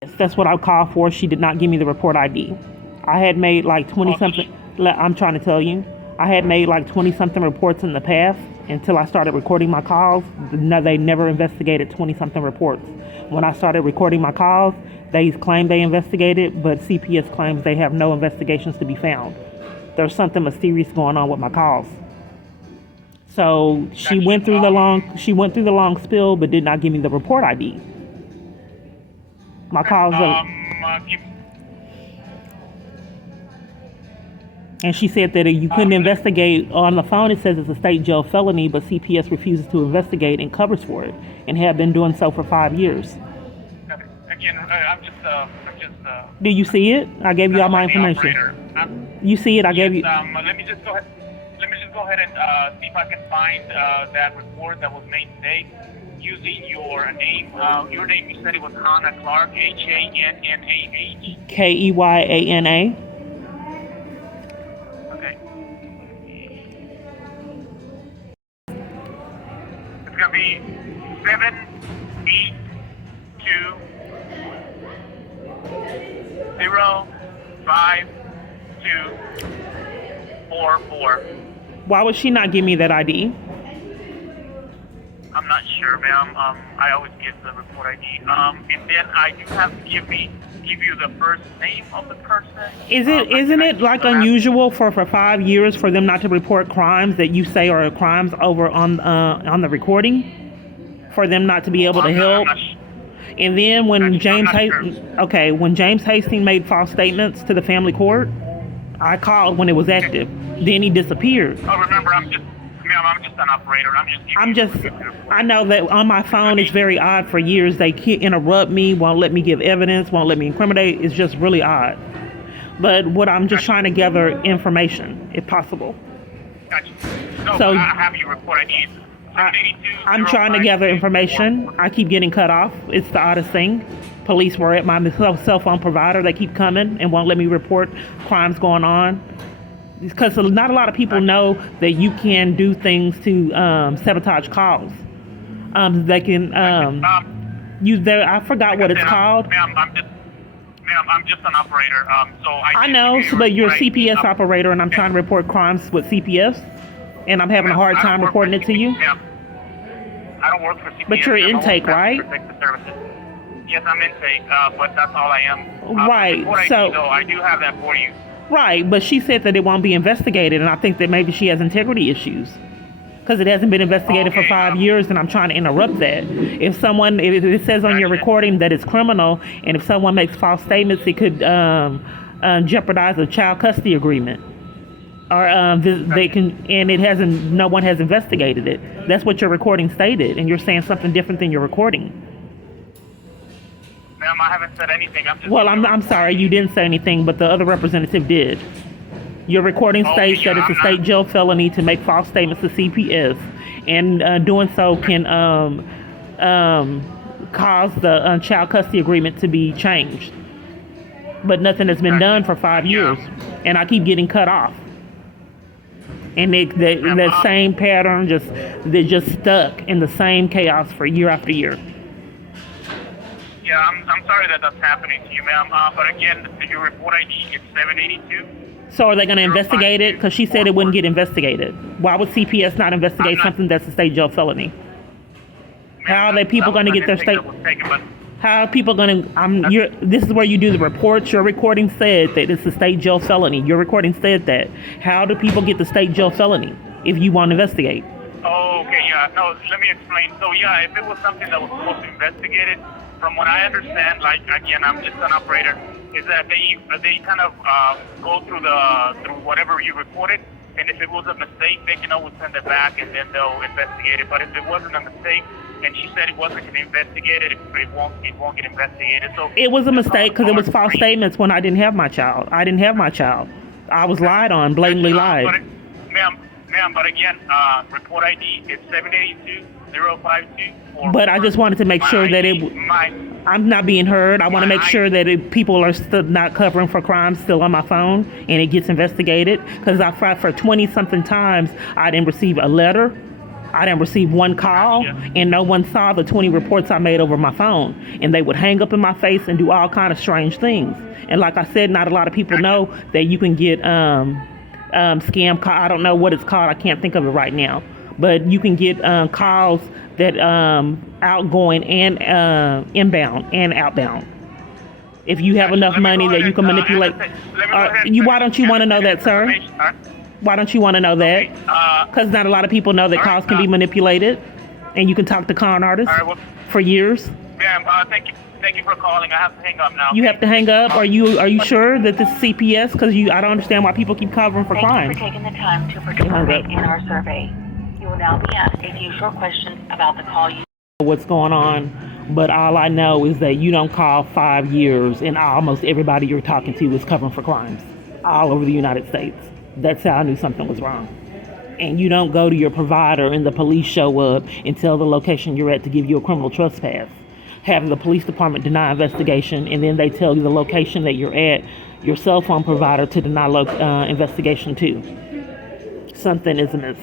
That's what I called for. She did not give me the report ID. I had made like 20 something. I'm trying to tell you, I had made like 20 something reports in the past until I started recording my calls. No, they never investigated 20 something reports. When I started recording my calls, they claimed they investigated, but CPS claims they have no investigations to be found. There's something mysterious going on with my calls. So she went through the long spill, but did not give me the report ID. My calls are, and she said that you couldn't investigate. On the phone it says it's a state jail felony, but CPS refuses to investigate and covers for it, and have been doing so for 5 years. Again, I'm just. Do you see it? I gave you all my information. You see it? I gave you. Let me just go ahead. And see if I can find that report that was made today using your name. Your name, you said it was Hannah Clark, Hannah. Keyana. Okay. It's gonna be 782-05244. Why would she not give me that ID? I'm not sure, ma'am. I always give the report ID. And then I do have to give you the first name of the person. Isn't it like unusual for 5 years for them not to report crimes that you say are crimes over on the recording? For them not to be able to help? And then when James Hastings made false statements to the family court, I called when it was active. Then he disappeared. Oh, remember, I'm just an operator. I know that on my phone it's very odd for years. They can't interrupt me, won't let me give evidence, won't let me incriminate. It's just really odd. But I'm just trying to gather information, if possible. Gotcha. So I have your report ID. I'm trying to gather information. I keep getting cut off. It's the oddest thing. Police were at my cell phone provider. They keep coming and won't let me report crimes going on. Because not a lot of people know that you can do things to sabotage calls. They can use their, I forgot what it's called. Ma'am, I'm just an operator. So I know, but you're a CPS operator, and I'm trying to report crimes with CPS, and I'm having a hard time reporting it to you. Ma'am, I don't work for CPS. But you're intake, right? Yes, I'm intake, but that's all I am. Right. So I do have that for you. Right, but she said that it won't be investigated, and I think that maybe she has integrity issues because it hasn't been investigated for 5 years, and I'm trying to interrupt that. If it says on your recording that it's criminal, and if someone makes false statements, it could jeopardize a child custody agreement, or they can, and no one has investigated it. That's what your recording stated, and you're saying something different than your recording. Ma'am, I haven't said anything. I'm sorry, you didn't say anything, but the other representative did. Your recording states that it's a state jail felony to make false statements to CPS, and doing so can cause the child custody agreement to be changed. But nothing has been done for 5 years, and I keep getting cut off. And that same pattern, they're just stuck in the same chaos for year after year. Yeah, I'm sorry that that's happening to you, ma'am. But again, your report ID is 782. So are they going to investigate it? Because she said it wouldn't get investigated. Why would CPS not investigate something that's a state jail felony? How are people going to get their state? How are people going to? This is where you do the reports. Your recording said that it's a state jail felony. Your recording said that. How do people get the state jail felony if you want to investigate? Oh, okay, yeah. No, let me explain. So yeah, if it was something that was supposed to investigate it, from what I understand, like again, I'm just an operator, is that they kind of go through whatever you reported, and if it was a mistake, they can always send it back, and then they'll investigate it. But if it wasn't a mistake, and she said it wasn't going to be investigated, it won't get investigated. So it was a mistake because it was false statements when I didn't have my child. I didn't have my child. I was lied on, blatantly lied. Ma'am, but again, report ID is 782-052. But I just wanted to make sure that I'm not being heard. I want to make sure that people are still not covering for crimes still on my phone, and it gets investigated. Because I tried for 20-something times, I didn't receive a letter. I didn't receive one call, and no one saw the 20 reports I made over my phone. And they would hang up in my face and do all kind of strange things. And like I said, not a lot of people know that you can get scam call. I don't know what it's called. I can't think of it right now. But you can get calls that outgoing and inbound and outbound. If you have enough money that you can manipulate. Why don't you want to know that, sir? Why don't you want to know that? Because not a lot of people know that calls can be manipulated, and you can talk to con artists for years. Ma'am, thank you for calling. I have to hang up now. You have to hang up. Are you sure that this is CPS? Because I don't understand why people keep covering for crimes. Thank you for taking the time to participate in our survey. You will now be asked a few short questions about the call you. What's going on? But all I know is that you don't call 5 years, and almost everybody you're talking to is covering for crimes all over the United States. That's how I knew something was wrong. And you don't go to your provider and the police show up and tell the location you're at to give you a criminal trespass. Have the police department deny investigation, and then they tell you the location that you're at, your cell phone provider to deny investigation too. Something is amiss.